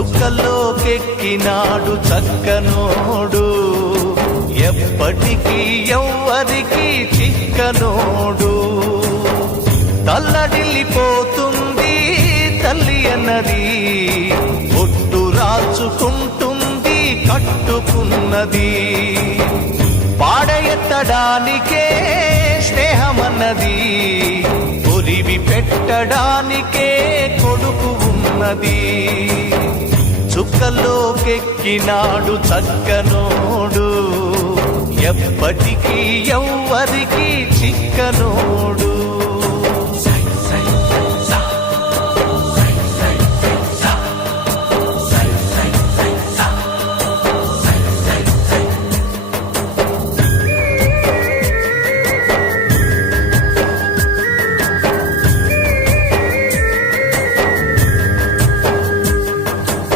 చుక్కల్లోకెక్కినాడు చక్కనోడు, ఎప్పటికీ ఎవ్వరికి చిక్కనోడు. తల్లడిల్లిపోతుంది తల్లి అన్నది, ఒట్టు రాచుకుంటుంది కట్టుకున్నది. పాడెత్తడానికే స్నేహమన్నది, ఒరివి పెట్టడానికే కొడుకు ఉన్నది. చుక్కల్లోకెక్కినాడు చక్కనోడు, ఎప్పటికీ ఎవ్వరికి చిక్కనోడు.